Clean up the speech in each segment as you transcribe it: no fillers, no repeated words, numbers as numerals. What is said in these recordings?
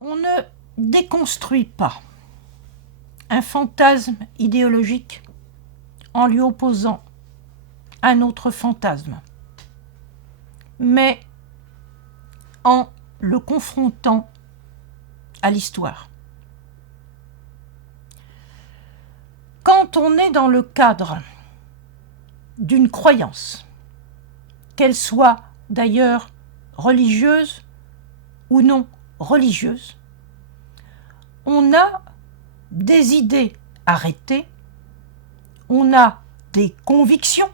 On ne déconstruit pas un fantasme idéologique en lui opposant un autre fantasme, mais en le confrontant à l'histoire. Quand on est dans le cadre d'une croyance, qu'elle soit d'ailleurs religieuse ou non religieuse, on a des idées arrêtées, on a des convictions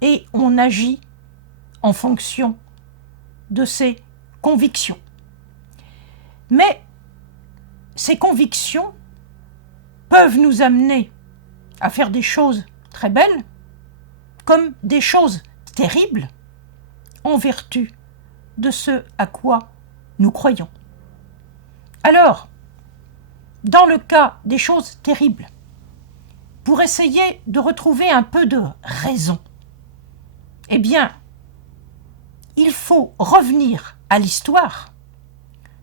et on agit en fonction de ces convictions. Mais ces convictions peuvent nous amener à faire des choses très belles comme des choses terribles en vertu de ce à quoi nous croyons. Alors, dans le cas des choses terribles, pour essayer de retrouver un peu de raison, eh bien, il faut revenir à l'histoire,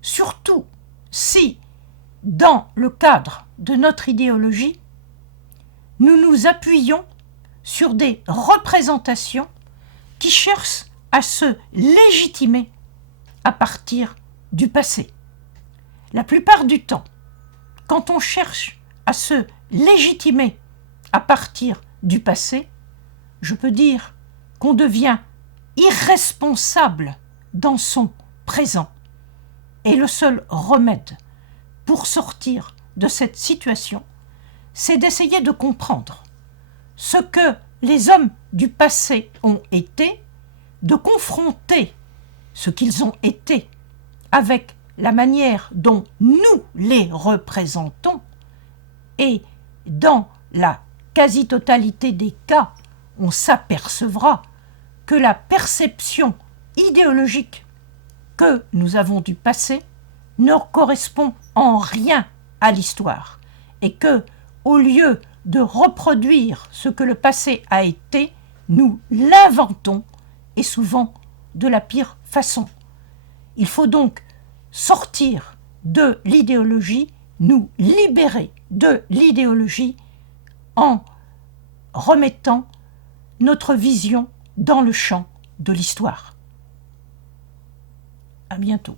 surtout si, dans le cadre de notre idéologie, nous nous appuyons sur des représentations qui cherchent à se légitimer à partir du passé. La plupart du temps, quand on cherche à se légitimer à partir du passé, je peux dire qu'on devient irresponsable dans son présent. Et le seul remède pour sortir de cette situation, c'est d'essayer de comprendre ce que les hommes du passé ont été, de confronter ce qu'ils ont été avec la manière dont nous les représentons, et dans la quasi-totalité des cas, on s'apercevra que la perception idéologique que nous avons du passé ne correspond en rien à l'histoire, et que, au lieu de reproduire ce que le passé a été, nous l'inventons, et souvent de la pire façon. Il faut donc sortir de l'idéologie, nous libérer de l'idéologie en remettant notre vision dans le champ de l'histoire. À bientôt.